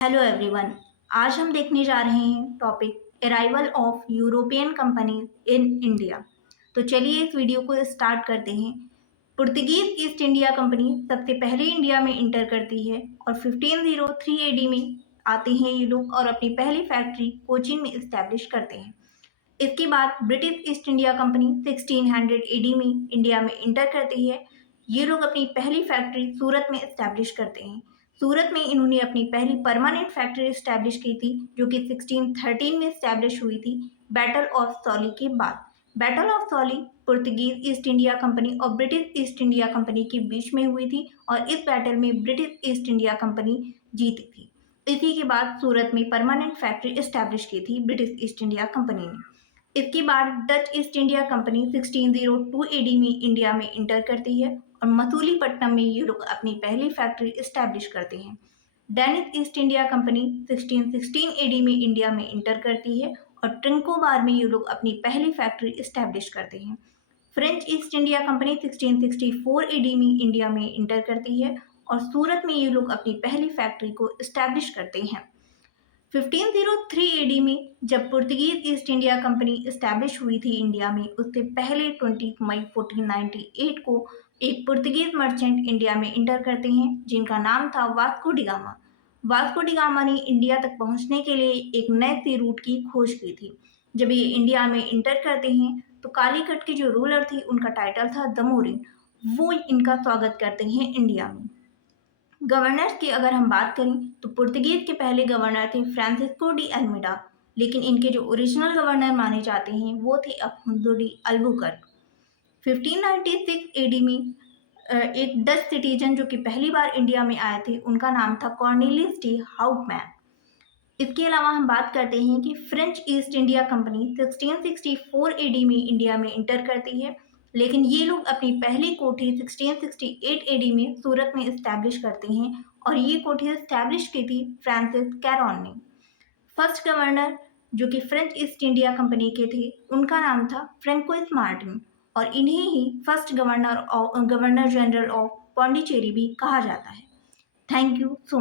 Hello everyone. आज हम देखने जा रहे हैं topic arrival of European company in India. तो चलिए इस वीडियो को स्टार्ट करते हैं। पुर्तगीज ईस्ट इंडिया कंपनी सबसे पहले इंडिया में इंटर करती है और 1503 एडी में आते हैं ये लोग और अपनी पहली फैक्ट्री कोचीन में इस्टेब्लिश करते हैं। इसके बाद British East India Company 1600 AD में इंडिया में इंटर करती है। ये लोग अपनी पहली फैक्ट्री सूरत में इस्टेब्लिश करते हैं। सूरत में इन्होंने अपनी पहली परमानेंट फैक्ट्री इस्टेब्लिश की थी, जो कि 1613 में इस्टेब्लिश हुई थी बैटल ऑफ सॉली के बाद। Battle of सॉली Portuguese east India company और ब्रिटिश ईस्ट इंडिया कंपनी के बीच में हुई थी और इस बैटल में ब्रिटिश ईस्ट इंडिया कंपनी जीती थी। इसी के बाद सूरत में परमानेंट फैक्ट्री इस्टेब्लिश की थी ब्रिटिश ईस्ट इंडिया कंपनी ने। इसके बाद Dutch East India Company 1602 AD में इंडिया में इंटर करती है और मसूलीपट्टनम में ये लोग अपनी पहली फैक्ट्री इस्टेब्लिश करते हैं। Danish East India Company 1616 AD में इंडिया में इंटर करती है और ट्रिंकोबार में ये लोग अपनी पहली फैक्ट्री इस्टेब्लिश करते हैं। French East India Company 1664 AD में इंडिया में इंटर करती है और सूरत में ये लोग अपनी पहली फैक्ट्री को इस्टेब्लिश करते हैं। 1503 एडी में जब Portuguese east India company establish हुई थी इंडिया में, उससे पहले 20 मई 1498 को एक पुर्तगीज मर्चेंट इंडिया में इंटर करते हैं जिनका नाम था वास्को डिगामा। वास्को डिगामा ने इंडिया तक पहुंचने के लिए एक नए सी रूट की खोज की थी। जब ये इंडिया में इंटर करते हैं तो कालीकट के जो रूलर थे उनका टाइटल था दमोरिन, वो इनका स्वागत करते हैं इंडिया में। गवर्नर्स की अगर हम बात करें तो पुर्तगीज के पहले गवर्नर थे फ्रांसिस्को डी अल्मेडा, लेकिन इनके जो ओरिजिनल गवर्नर माने जाते हैं वो थे अफोंसो डी अल्बुकर्क। 1596 एडी में एक डच सिटीजन जो कि पहली बार इंडिया में आए थे, उनका नाम था कॉर्नेलियस डी हाउटमैन। इसके अलावा हम बात करते हैं कि French East India Company 1664 AD में इंडिया में इंटर करती है, लेकिन ये लोग अपनी पहली कोठी 1668 एडी में सूरत में इस्टेब्लिश करते हैं और ये कोठी इस्टेब्लिश की थी फ्रांसिस कैरॉन ने। फर्स्ट गवर्नर जो कि फ्रेंच ईस्ट इंडिया कंपनी के थे, उनका नाम था फ्रेंकोइस मार्टिन और इन्हें ही first governor general of Pondicherry भी कहा जाता है। Thank you so